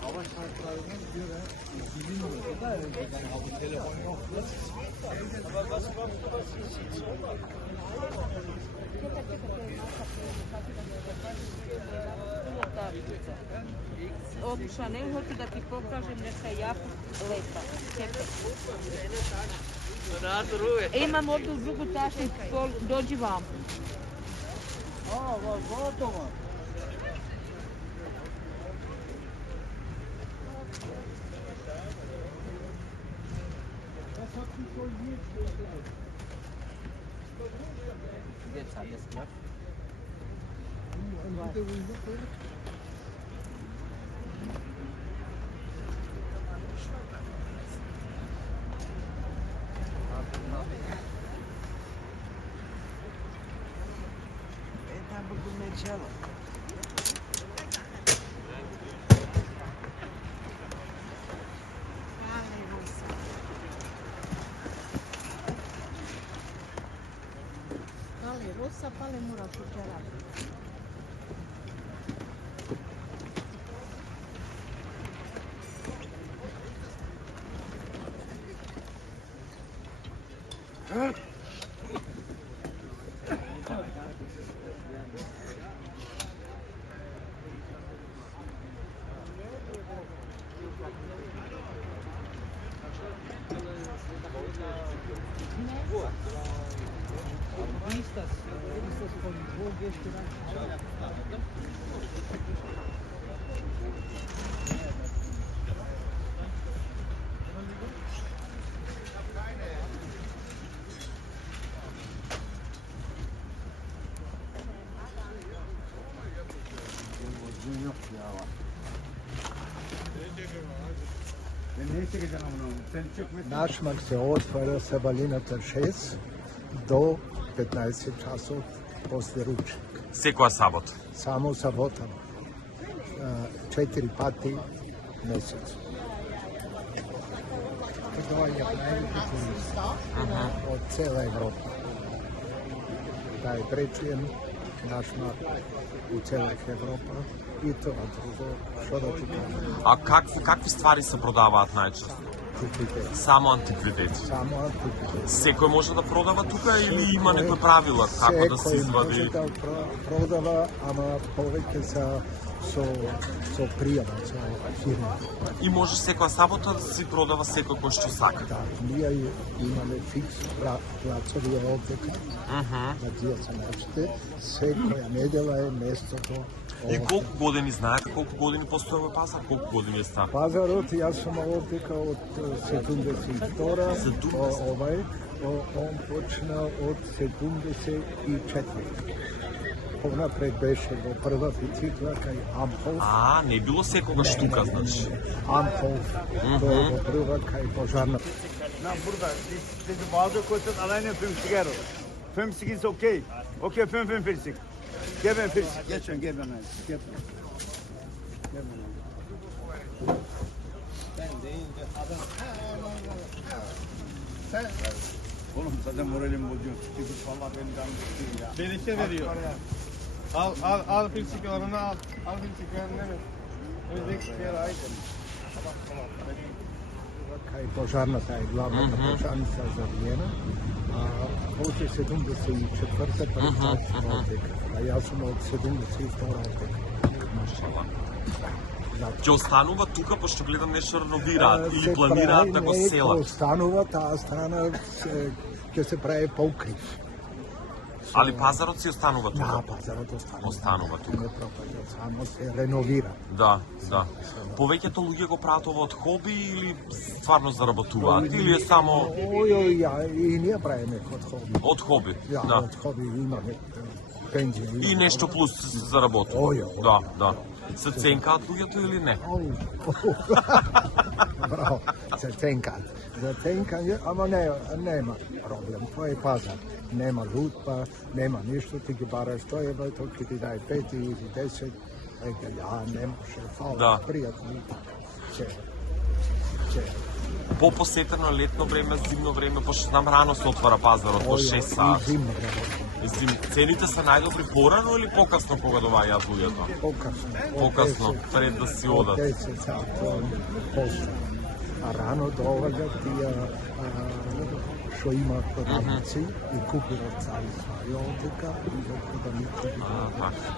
Hava şartlarına göre bilinmiyor da yani telefon yok. Од Шанел хочу да ти покажем нешто јако лепа. Имам од другу ташни пол, доđi вам. Готово. Rossa pale mura sugerare. Vistas con dvou gesti Нашмак се отваря Сабалината 6 до 15 часов после ручник. Секоја сабота? Само сабота. 4 пати месец. Доаѓа највеќе туристи од цела Европа. Да е пречуем нашмак у цела Европа и тоа друго, што да ти кажам. А какви ствари се продаваат најчесто? Само антиквитети. Само антиквитети. Секој може да продава тука или има некои правила како да се извади? Секој може да продава, ама повеќе со пријава, со фирма. И може секоја сабота да си продава секој кој што сака? Да, ние имаме фикс плацови овдека, на тие се нашите. Секоја недела е местото. И колку години знаете, колку години постои овој пазар, колку години е стар? Пазарот, јас сум овдека од 72-ра, он почна од 74. Понапред беше во прва бицикла кај Амполф. Не било секогаш тука, значи. Амполф, во прва кај пожарна. Na burada dedi bazı koysan alayına 50 euro. 50 is okay. Okay 55. Gel ben 50. Geçen gel ben. Gel ben. Sen deyince adam sen oğlum zaten moralim bozuyor. Çünkü vallahi benim canım sıkıyor ya. Bereke veriyor. Al filsiklarını al. Al filsiklarını ver. Özdeki yere ait. Кај пожарната е главната пожарница за Виена, а после 74-та пред овдека, а јас сум од 72-та овдека. Ќе останува тука, пошто гледам нешто реновираат или планираат да го селат? Не, останува, таа страна ќе се прави покрив. Али пазарот си останува тука? Да, пазарот останува. Останува тука. Не пропаѓа, само се реновира. Да. Повеќето луѓе го прават ова од хоби или стварно заработуваат? Или е само... И ние правиме од хоби. Од хоби? Да, од хоби имаме пензија. И нешто плюс заработува? Да. Се ценкаат луѓето или не? Браво, се ценкаат. za tenkanje, ама nema problem, to je pazar. Nema lutpa, nema ništa, ti gi baraš 100 evra, to ki ti daje 5 ili 10, rekao, ja, ne može, hvala, prijatno, će. По посетено летно време, зимно време, пошто знам рано се отвара пазарот во 6 сат. И зимно време. Цените се најдобри порано или покасно кога доаѓаат луѓето? Покасно, пред да си одат. Од 10 сат, после. А рано доаѓаат тие што имаат продавници и купуваат царства и одека и во продавници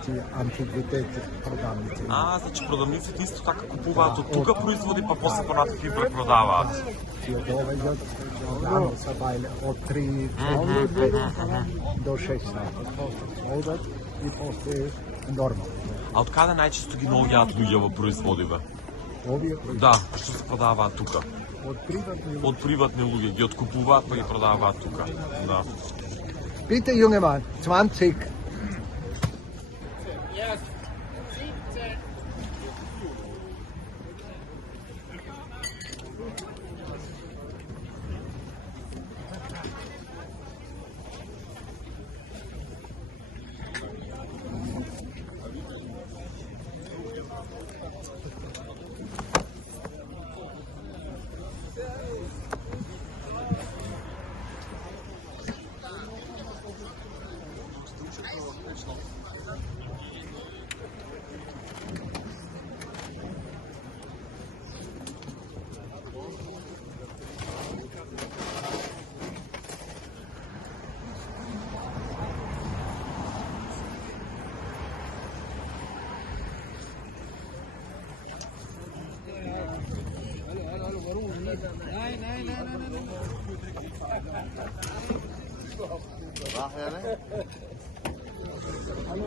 тие антиквитети продавници. Значи продавниците исто така купуваат од тука производи, па после понатаму ги препродаваат. Тие доаѓаат рано са бајле од 3 до 6 сати. После одат и после нормално. А од каде најчесто ги наоѓаат луѓе во производиве? Овие Да, што се продаваат тука. Од приватни луѓе ги откупуваат па ги продаваат тука. Да. Bitte, junge Mann, 20. Hallo,